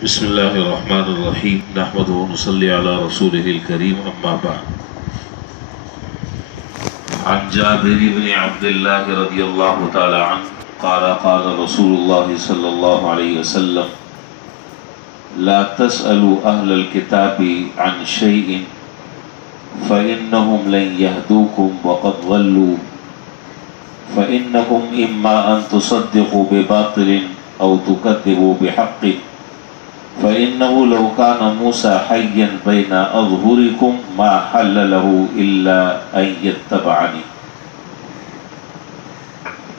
بسم الله الرحمن الرحيم نحمده ونصلي على رسوله الكريم أما بعد. عن جابر بن عبد الله رضي الله تعالى عنه قال قال رسول الله صلى الله عليه وسلم لا تسألوا أهل الكتاب عن شيء فإنهم لن يهدوكم وقد ضلوا فإنكم إما أن تصدقوا بباطل أو تكذبوا بحق فإنه لو كان موسى حيا بين أظهركم ما حل له إلا أن يتبعني.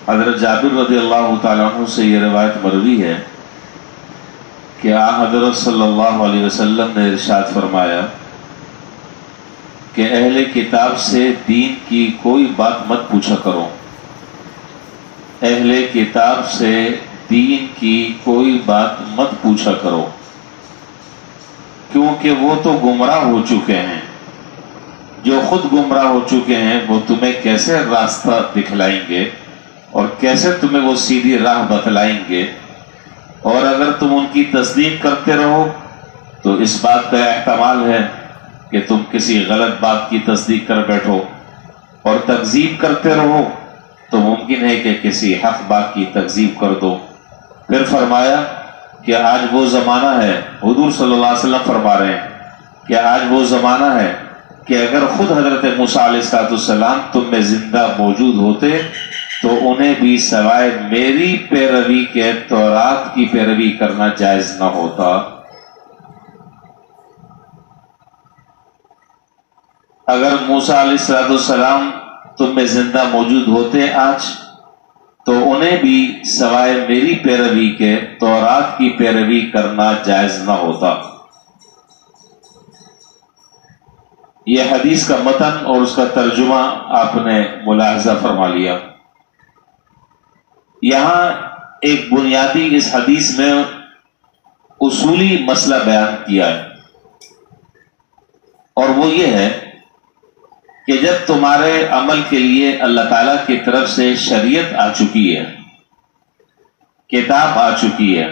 حضرت جابر رضی اللہ تعالیٰ عنہ سے یہ روایت مروی ہے کہ حضرت صلی اللہ علیہ وسلم نے ارشاد فرمایا کہ اہل کتاب سے دین کی کوئی بات مت پوچھا کرو. اہل کتاب سے دین کی کوئی بات مت پوچھا کرو کیونکہ وہ تو گمراہ ہو چکے ہیں. جو خود گمراہ ہو چکے ہیں وہ تمہیں کیسے راستہ دکھلائیں گے اور کیسے تمہیں وہ سیدھی راہ بتلائیں گے. اور اگر تم ان کی تصدیق کرتے رہو تو اس بات کا احتمال ہے کہ تم کسی غلط بات کی تصدیق کر بیٹھو، اور تکذیب کرتے رہو تو ممکن ہے کہ کسی حق بات کی تکذیب کر دو. پھر فرمایا کہ آج وہ زمانہ ہے، حضور صلی اللہ علیہ وسلم فرما رہے ہیں کہ آج وہ زمانہ ہے کہ اگر خود حضرت موسیٰ علیہ السلام تم میں زندہ موجود ہوتے تو انہیں بھی سوائے میری پیروی کے تورات کی پیروی کرنا جائز نہ ہوتا. اگر موسیٰ علیہ السلام تم میں زندہ موجود ہوتے آج تو انہیں بھی سوائے میری پیروی کے تورات کی پیروی کرنا جائز نہ ہوتا. یہ حدیث کا متن اور اس کا ترجمہ آپ نے ملاحظہ فرما لیا. یہاں ایک بنیادی اس حدیث میں اصولی مسئلہ بیان کیا ہے، اور وہ یہ ہے کہ جب تمہارے عمل کے لیے اللہ تعالیٰ کی طرف سے شریعت آ چکی ہے، کتاب آ چکی ہے،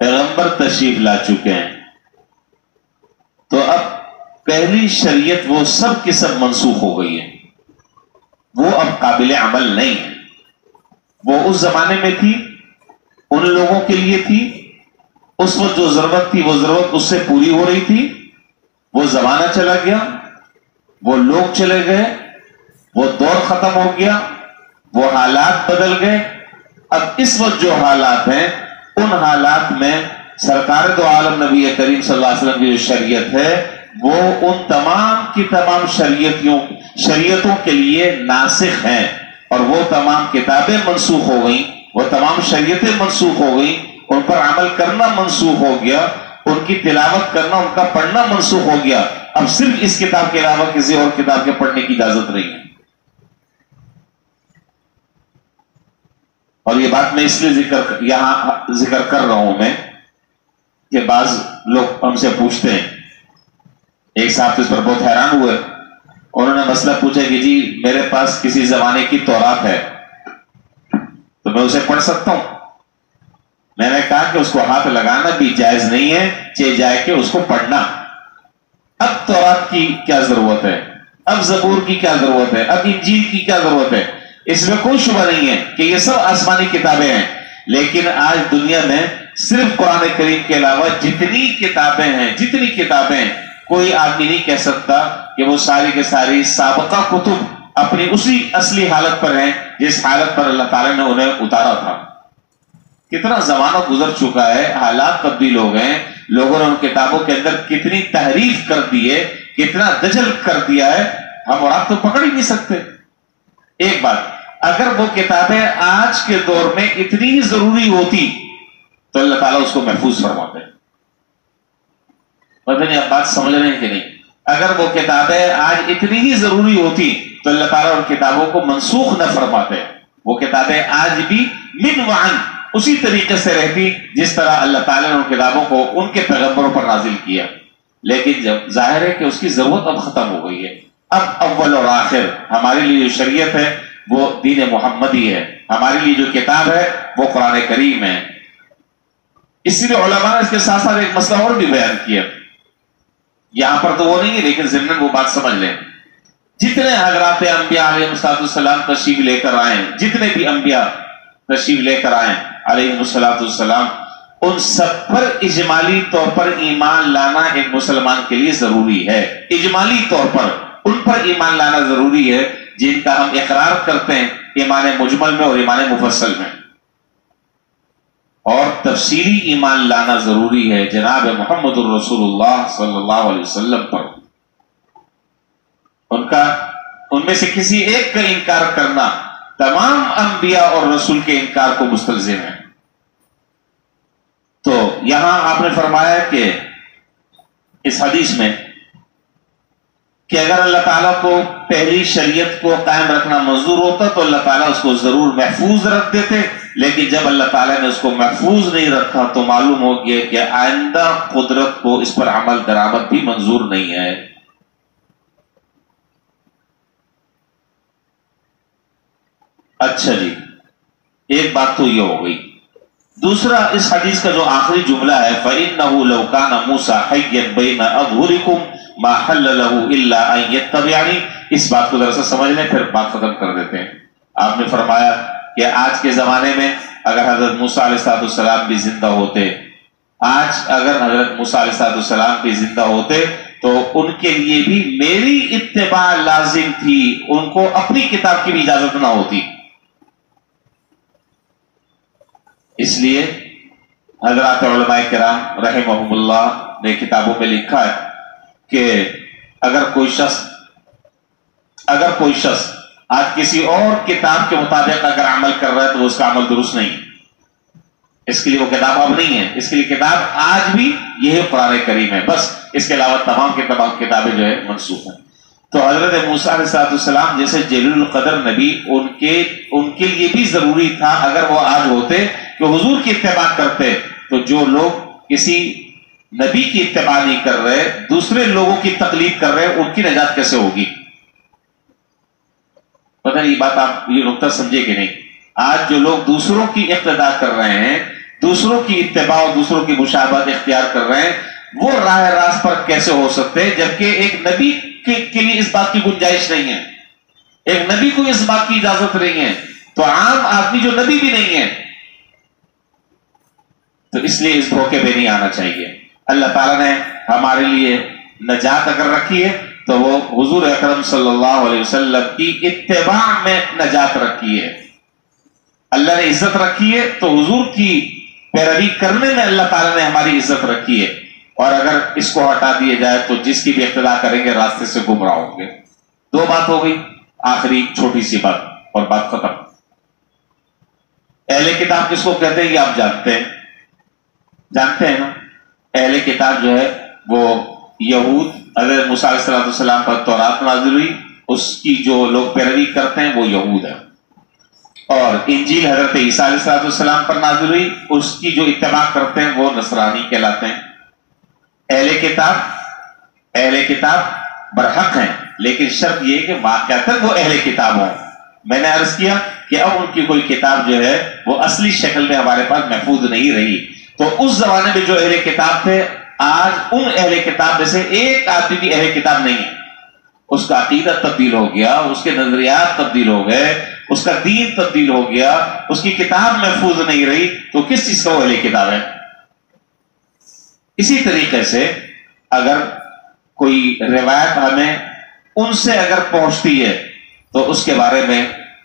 پیغمبر تشریف لا چکے ہیں، تو اب پہلی شریعت وہ سب کی سب منسوخ ہو گئی ہے. وہ اب قابل عمل نہیں ہے. وہ اس زمانے میں تھی، ان لوگوں کے لیے تھی، اس وقت جو ضرورت تھی وہ ضرورت اس سے پوری ہو رہی تھی. وہ زمانہ چلا گیا، وہ لوگ چلے گئے، وہ دور ختم ہو گیا، وہ حالات بدل گئے. اب اس وقت جو حالات ہیں ان حالات میں سرکار دو عالم نبی کریم صلی اللہ علیہ وسلم کی جو شریعت ہے وہ ان تمام کی تمام شریعتوں کے لیے ناسخ ہیں، اور وہ تمام کتابیں منسوخ ہو گئیں، وہ تمام شریعتیں منسوخ ہو گئیں، ان پر عمل کرنا منسوخ ہو گیا، ان کی تلاوت کرنا، ان کا پڑھنا منسوخ ہو گیا. اب صرف اس کتاب کے علاوہ کسی اور کتاب کے پڑھنے کی اجازت نہیں ہے. اور یہ بات میں اس لیے یہاں ذکر کر رہا ہوں میں کہ بعض لوگ ہم سے پوچھتے ہیں. ایک صاحب اس پر بہت حیران ہوئے، انہوں نے مسئلہ پوچھا کہ جی میرے پاس کسی زمانے کی تورات ہے تو میں اسے پڑھ سکتا ہوں؟ میں نے کہا کہ اس کو ہاتھ لگانا بھی جائز نہیں ہے، چاہے جائے کہ اس کو پڑھنا. اب تورات کی کیا ضرورت ہے، اب زبور کی کیا ضرورت ہے، اب انجیل کی کیا ضرورت ہے؟ اس میں کوئی شبہ نہیں ہے کہ یہ سب آسمانی کتابیں ہیں. لیکن آج دنیا میں صرف قرآن کریم کے علاوہ جتنی کتابیں کوئی آدمی نہیں کہہ سکتا کہ وہ ساری کے ساری سابقہ کتب اپنی اسی اصلی حالت پر ہیں جس حالت پر اللہ تعالیٰ نے انہیں اتارا تھا. کتنا زمانہ گزر چکا ہے، حالات تبدیل ہو گئے ہیں، لوگوں نے ان کتابوں کے اندر کتنی تحریف کر دی ہے، کتنا دجل کر دیا ہے، ہم اور آپ تو پکڑ ہی نہیں سکتے. ایک بات، اگر وہ کتابیں آج کے دور میں اتنی ضروری ہوتی تو اللہ تعالیٰ اس کو محفوظ فرماتے. پتہ نہیں آپ بات سمجھ رہے ہیں کہ نہیں؟ اگر وہ کتابیں آج اتنی ہی ضروری ہوتی تو اللہ تعالیٰ ان کتابوں کو منسوخ نہ فرماتے. وہ کتابیں آج بھی من وعن اسی طریقے سے رہتی جس طرح اللہ تعالیٰ نے ان کتابوں کو ان کے پیغمبروں پر نازل کیا. لیکن جب ظاہر ہے کہ اس کی ضرورت اب ختم ہو گئی ہے. اب اول اور آخر ہمارے لیے جو شریعت ہے وہ دین محمدی ہے، ہمارے لیے جو کتاب ہے وہ قرآن کریم ہے. اسی لیے علماء نے اس کے ساتھ ساتھ ایک مسئلہ اور بھی بیان کیا، یہاں پر تو وہ نہیں ہے لیکن ضمن وہ بات سمجھ لیں، جتنے حضرات انبیاء علیہ السلام تشریف لے کر آئے، جتنے بھی انبیاء تشریف لے کر آئے علیہ السلام، ان سب پر اجمالی طور پر ایمان لانا ایک مسلمان کے لیے ضروری ہے، اجمالی طور پر ان پر ایمان لانا ضروری ہے جن کا ہم اقرار کرتے ہیں ایمان مجمل میں اور ایمان مفصل میں، اور تفصیلی ایمان لانا ضروری ہے جناب محمد الرسول اللہ صلی اللہ علیہ وسلم پر، ان میں سے کسی ایک کا انکار کرنا تمام انبیاء اور رسول کے انکار کو مستلزم ہے۔ تو یہاں آپ نے فرمایا کہ اس حدیث میں کہ اگر اللہ تعالیٰ کو پہلی شریعت کو قائم رکھنا منظور ہوتا تو اللہ تعالیٰ اس کو ضرور محفوظ رکھ دیتے، لیکن جب اللہ تعالیٰ نے اس کو محفوظ نہیں رکھا تو معلوم ہو گیا کہ آئندہ قدرت کو اس پر عمل درآمد بھی منظور نہیں ہے۔ اچھا جی، ایک بات تو یہ ہو گئی۔ دوسرا، اس حدیث کا جو آخری جملہ ہے فَإِنَّهُ لَوْ كَانَ مُوسَىٰ حَيًّا بَيْنَ أَظْهُرِكُمْ مَا حَلَّ لَهُ إِلَّا أَن يَتَّبِعَنِي، اس بات کو ذرا سا سمجھ لیں پھر بات ختم کر دیتے ہیں۔ آپ نے فرمایا کہ آج کے زمانے میں اگر حضرت موسیٰ علیہ السلام بھی زندہ ہوتے، آج اگر حضرت موسیٰ علیہ السلام بھی زندہ ہوتے تو ان کے لیے بھی میری اتباع لازم تھی، ان کو اپنی کتاب کی بھی اجازت نہ ہوتی۔ اس لیے حضرات علماء کرام رحمہم اللہ نے کتابوں میں لکھا ہے کہ اگر کوئی شخص آج کسی اور کتاب کے مطابق اگر عمل کر رہا ہے تو اس کا عمل درست نہیں، اس کے لیے وہ کتاب اب نہیں ہے، اس کے لیے کتاب آج بھی یہی قرآن کریم ہے، بس اس کے علاوہ تمام کی تمام کتابیں جو ہے منسوخ ہیں۔ تو حضرت موسیٰ علیہ السلام جیسے جلیل القدر نبی، ان کے لیے بھی ضروری تھا اگر وہ آج ہوتے کہ حضور کی اتباع کرتے، تو جو لوگ کسی نبی کی اتباع نہیں کر رہے، دوسرے لوگوں کی تقلید کر رہے، ان کی نجات کیسے ہوگی؟ پتہ نہیں یہ بات آپ یہ نقطہ سمجھے کہ نہیں؟ آج جو لوگ دوسروں کی اقتداء کر رہے ہیں، دوسروں کی اتباع اور دوسروں کی مشابہت اختیار کر رہے ہیں، وہ راہ راست پر کیسے ہو سکتے جبکہ ایک نبی کے لیے اس بات کی گنجائش نہیں ہے، ایک نبی کو اس بات کی اجازت نہیں ہے، تو عام آدمی جو نبی بھی نہیں ہے، تو اس لیے اس دھوکے پہ نہیں آنا چاہیے۔ اللہ تعالیٰ نے ہمارے لیے نجات اگر رکھی ہے تو وہ حضور اکرم صلی اللہ علیہ وسلم کی اتباع میں نجات رکھی ہے۔ اللہ نے عزت رکھی ہے تو حضور کی پیروی کرنے میں اللہ تعالیٰ نے ہماری عزت رکھی ہے، اور اگر اس کو ہٹا دیا جائے تو جس کی بھی اقتداء کریں گے راستے سے گمراہ ہوں گے۔ دو بات ہو گئی، آخری چھوٹی سی بات اور بات ختم۔ اہل کتاب کس کو کہتے ہیں یہ آپ جانتے ہیں نا؟ اہل کتاب جو ہے وہ یہود، حضرت موسیٰ علیہ السلام پر تورات نازل ہوئی، اس کی جو لوگ پیروی کرتے ہیں وہ یہود ہیں، اور انجیل حضرت عیسیٰ علیہ السلام پر نازل ہوئی، اس کی جو اتباع کرتے ہیں وہ نصرانی کہلاتے ہیں۔ اہل کتاب برحق ہیں، لیکن شرط یہ کہ واقعتاً وہ اہل کتاب ہوں۔ میں نے عرض کیا کہ اب ان کی کوئی کتاب جو ہے وہ اصلی شکل میں ہمارے پاس محفوظ نہیں رہی، تو اس زمانے میں جو اہل کتاب تھے، آج ان اہل کتاب میں سے ایک آدمی بھی اہل کتاب نہیں ہے، اس کا عقیدہ تبدیل ہو گیا، اس کے نظریات تبدیل ہو گئے، اس کا دین تبدیل ہو گیا، اس کی کتاب محفوظ نہیں رہی، تو کس چیز کا وہ اہل کتاب ہے؟ اسی طریقے سے اگر کوئی روایت ہمیں ان سے اگر پہنچتی ہے تو اس کے بارے میں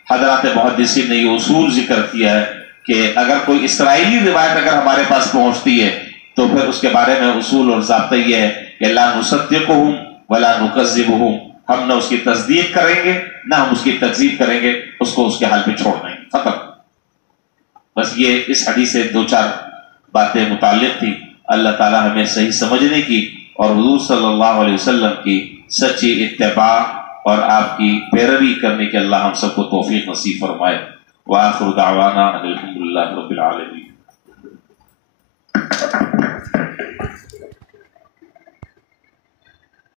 حضرات محدثین نے یہ اصول ذکر کیا ہے کہ اگر کوئی اسرائیلی روایت اگر ہمارے پاس پہنچتی ہے تو پھر اس کے بارے میں اصول اور ضابطہ یہ ہے کہ لا نصدقہم ولا نکذبہم، ہم نہ اس کی تصدیق کریں گے نہ ہم اس کی تکذیب کریں گے، اس کو اس کے حال پہ چھوڑ دیں گے، ختم۔ بس یہ اس حدیث سے دو چار باتیں متعلق تھی۔ اللہ تعالیٰ ہمیں صحیح سمجھنے کی اور حضور صلی اللہ علیہ وسلم کی سچی اتباع اور آپ کی پیروی کرنے کے اللہ ہم سب کو توفیق نصیب فرمائے۔ وآخر دعوانا الحمدللہ رب العالمین۔